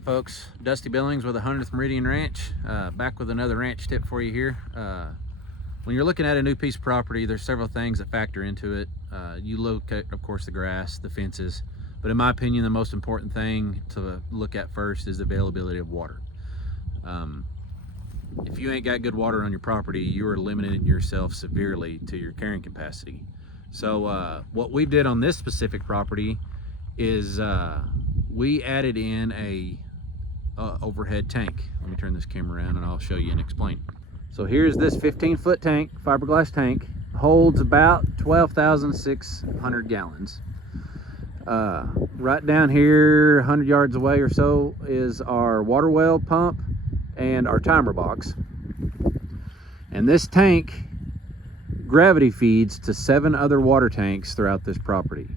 right, folks, Dusty Billings with 100th Meridian Ranch, back with another ranch tip for you here. When you're looking at a new piece of property, there's several things that factor into it. You look at, of course, the grass, the fences, but in my opinion, the most important thing to look at first is the availability of water. If you ain't got good water on your property, you are limiting yourself severely to your carrying capacity. So what we did on this specific property is we added in a overhead tank. Let me turn this camera around and I'll show you and explain. So here's this 15-foot tank, fiberglass tank, holds about 12,600 gallons. Right down here, 100 yards away or so, is our water well pump and our timer box. And this tank gravity feeds to 7 other water tanks throughout this property.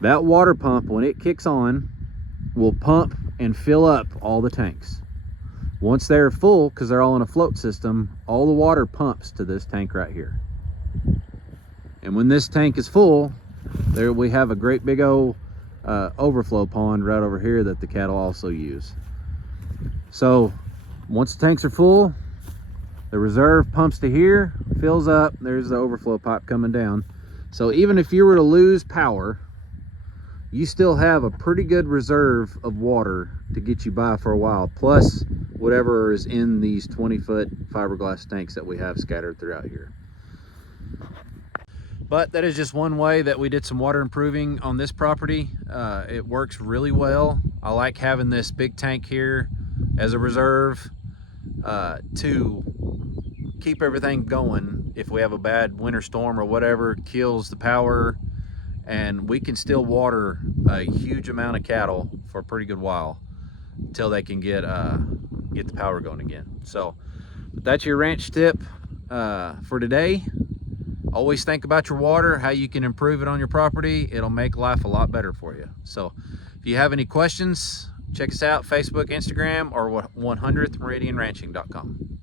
That water pump, when it kicks on, will pump and fill up all the tanks. Once they're full, because they're all in a float system, all the water pumps to this tank right here. And when this tank is full, there we have a great big old overflow pond right over here that the cattle also use. So once the tanks are full, the reserve pumps to here, fills up, there's the overflow pipe coming down. So even if you were to lose power, you still have a pretty good reserve of water to get you by for a while, plus whatever is in these 20-foot fiberglass tanks that we have scattered throughout here. But that is just one way that we did some water improving on this property. It works really well. I like having this big tank here as a reserve to keep everything going. If we have a bad winter storm or whatever, kills the power, and we can still water a huge amount of cattle for a pretty good while until they can get the power going again. So that's your ranch tip for today. Always think about your water, how you can improve it on your property. It'll make life a lot better for you. So if you have any questions, check us out, Facebook, Instagram, or 100thmeridianranching.com.